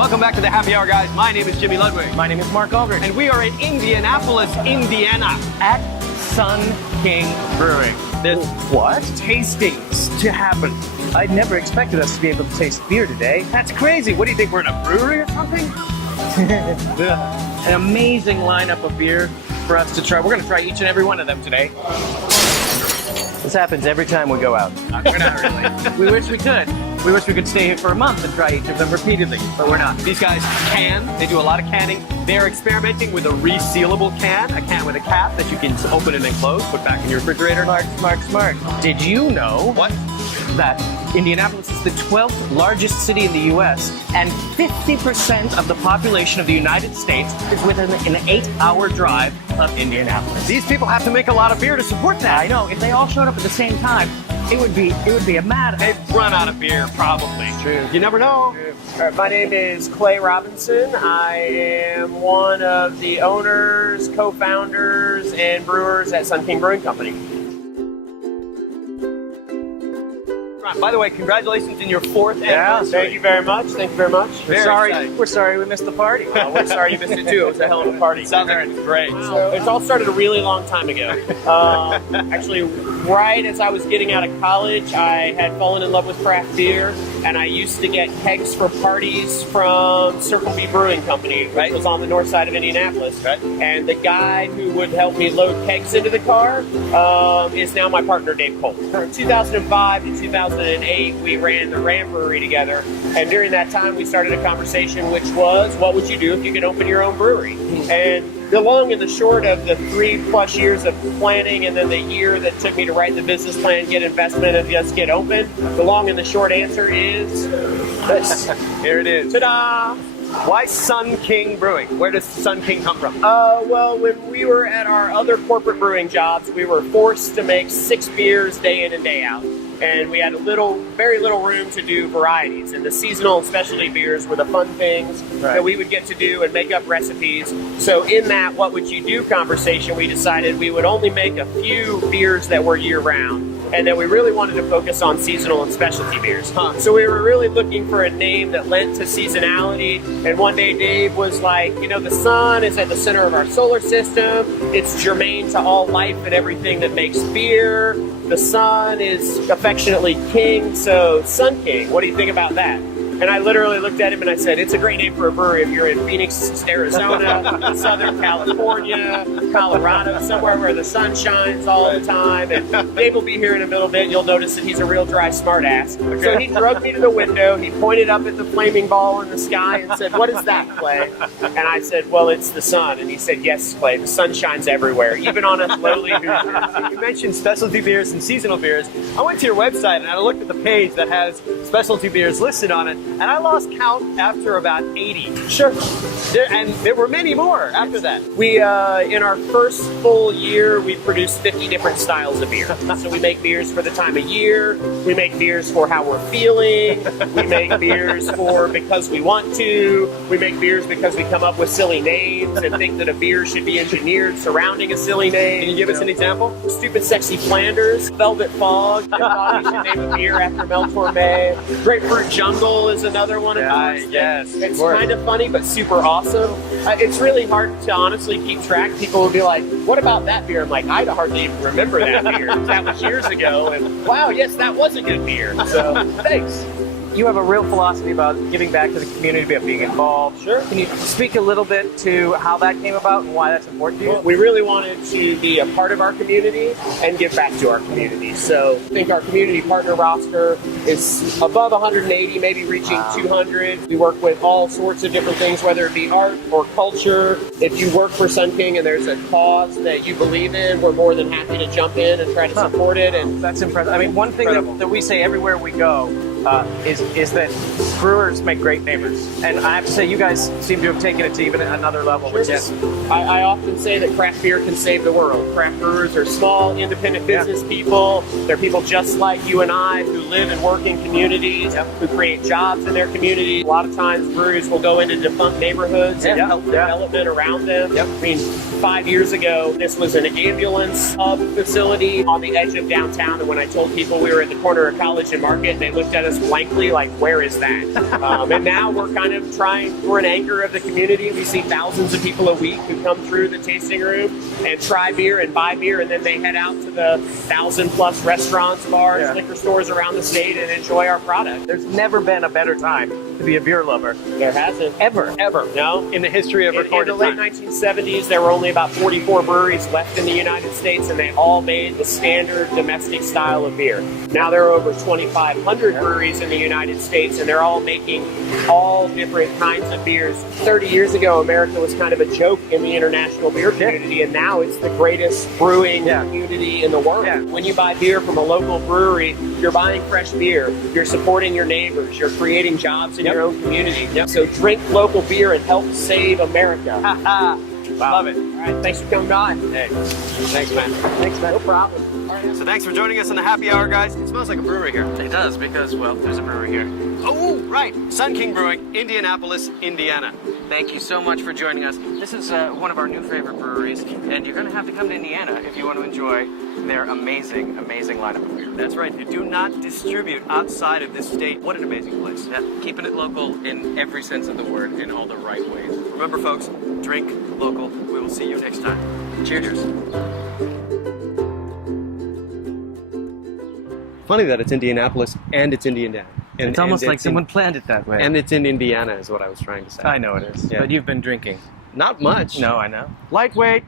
Welcome back to the Happy Hour, guys. My name is Jimmy Ludwig. My name is Mark Aldridge. And we are in Indianapolis, Indiana. At Sun King Brewing. There's What? tastings to happen. I never expected us to be able to taste beer today. That's crazy. What do you think, we're in a brewery or something? An amazing lineup of beer for us to try. We're going to try each and every one of them today. This happens every time we go out. We're not really. We wish we could. We wish we could stay here for a month and try each of them repeatedly, but we're not. These guys can. They do a lot of canning. They're experimenting with a resealable can, a can with a cap that you can open and then close, put back in your refrigerator. Smart. Did you know What? that Indianapolis is the 12th largest city in the U.S. and 50% of the population of the United States is within an 8-hour drive of Indianapolis? These people have to make a lot of beer to support that. I know. If they all showed up at the same time, it would be a madhouse. They've run out of beer, probably. True. You never know. All right, my name is Clay Robinson. I am one of the owners, co-founders, and brewers at Sun King Brewing Company. By the way, congratulations on your 4th anniversary. Thank you very much. Thank you very much. Very exciting. We're sorry we missed the party. We're sorry you missed it too. It was a hell of a party. Sounds like it's great. So it's all started a really long time ago. Actually, right as I was getting out of college, I had fallen in love with craft beer, and I used to get kegs for parties from Circle B Brewing Company, which was on the north side of Indianapolis. Right. And the guy who would help me load kegs into the car is now my partner, Dave Cole. From 2005 to 2008, we ran the Ram Brewery together, and during that time, we started a conversation which was, what would you do if you could open your own brewery? And the long and the short of the 3+ years of planning and then the year that took me to write the business plan, get investment, and just get open, the long and the short answer is this. Here it is. Ta-da! Why Sun King Brewing? Where does Sun King come from? Well, when we were at our other corporate brewing jobs, we were forced to make 6 beers day in and day out. And we had very little room to do varieties. And the seasonal and specialty beers were the fun things that we would get to do and make up recipes. So in that what would you do conversation, we decided we would only make a few beers that were year round. And that we really wanted to focus on seasonal and specialty beers. So we were really looking for a name that lent to seasonality. And one day Dave was like, the sun is at the center of our solar system. It's germane to all life and everything that makes beer. The sun is affectionately king, so Sun King. What do you think about that? And I literally looked at him and I said, it's a great name for a brewery if you're in Phoenix, Arizona, Southern California, Colorado, somewhere where the sun shines all the time. And Dave will be here in a little bit. You'll notice that he's a real dry smartass. Okay. So he drugged me to the window. He pointed up at the flaming ball in the sky and said, what is that, Clay? And I said, well, it's the sun. And he said, yes, Clay, the sun shines everywhere, even on a lowly New Jersey. You mentioned specialty beers and seasonal beers. I went to your website and I looked at the page that has specialty beers listed on it. And I lost count after about 80. Sure. And there were many more after that. We, in our first full year, we produced 50 different styles of beer. So we make beers for the time of year. We make beers for how we're feeling. We make beers for because we want to. We make beers because we come up with silly names and think that a beer should be engineered surrounding a silly name. Can you give us an example? Stupid Sexy Flanders, Velvet Fog. I thought we should name a beer after Mel Torme. Grapefruit Jungle is another one of those. Yes. It's kind of funny, but super awesome. It's really hard to honestly keep track. People will be like, what about that beer? I'm like, I hardly even remember that beer. That was years ago. And wow, yes, that was a good beer. So thanks. You have a real philosophy about giving back to the community, about being involved. Sure. Can you speak a little bit to how that came about and why that's important to you? We really wanted to be a part of our community and give back to our community. So I think our community partner roster is above 180, maybe reaching 200. We work with all sorts of different things, whether it be art or culture. If you work for Sun King and there's a cause that you believe in, we're more than happy to jump in and try to support it. And that's impressive. I mean, one thing that we say everywhere we go is that brewers make great neighbors. And I have to say, you guys seem to have taken it to even another level. Which is, I often say that craft beer can save the world. Craft brewers are small, independent business people. They're people just like you and I who live and work in communities, who create jobs in their community. A lot of times breweries will go into defunct neighborhoods and help development around them. I mean, 5 years ago, this was an ambulance hub facility on the edge of downtown. And when I told people we were at the corner of College and Market, they looked at us blankly like, where is that? And now we're kind of we're an anchor of the community. We see thousands of people a week who come through the tasting room and try beer and buy beer, and then they head out to the 1,000+ restaurants, bars, liquor stores around the state and enjoy our product. There's never been a better time to be a beer lover. There hasn't. Ever. No? In the history of recorded in the late time. 1970s, there were only about 44 breweries left in the United States, and they all made the standard domestic style of beer. Now there are over 2,500 breweries in the United States, and they're all making all different kinds of beers. 30 years ago, America was kind of a joke in the international beer community, and now it's the greatest brewing community in the world. When you buy beer from a local brewery, you're buying fresh beer, you're supporting your neighbors, you're creating jobs in your own community. So drink local beer and help save America. Love it. All right, thanks for coming on. Hey, thanks, man. Thanks, man. No problem. So thanks for joining us on the happy hour, guys. It smells like a brewery here. It does, because, well, there's a brewery here. Oh, right. Sun King Brewing, Indianapolis, Indiana. Thank you so much for joining us. This is one of our new favorite breweries, and you're going to have to come to Indiana if you want to enjoy their amazing, amazing lineup of beer. That's right. They do not distribute outside of this state. What an amazing place. Yeah, keeping it local in every sense of the word, in all the right ways. Remember, folks, drink local. We will see you next time. Cheers. Funny that it's Indianapolis and it's Indiana. It's almost like someone planned it that way. And it's in Indiana is what I was trying to say. I know it is, Yeah. but you've been drinking. Not much. No, I know. Lightweight.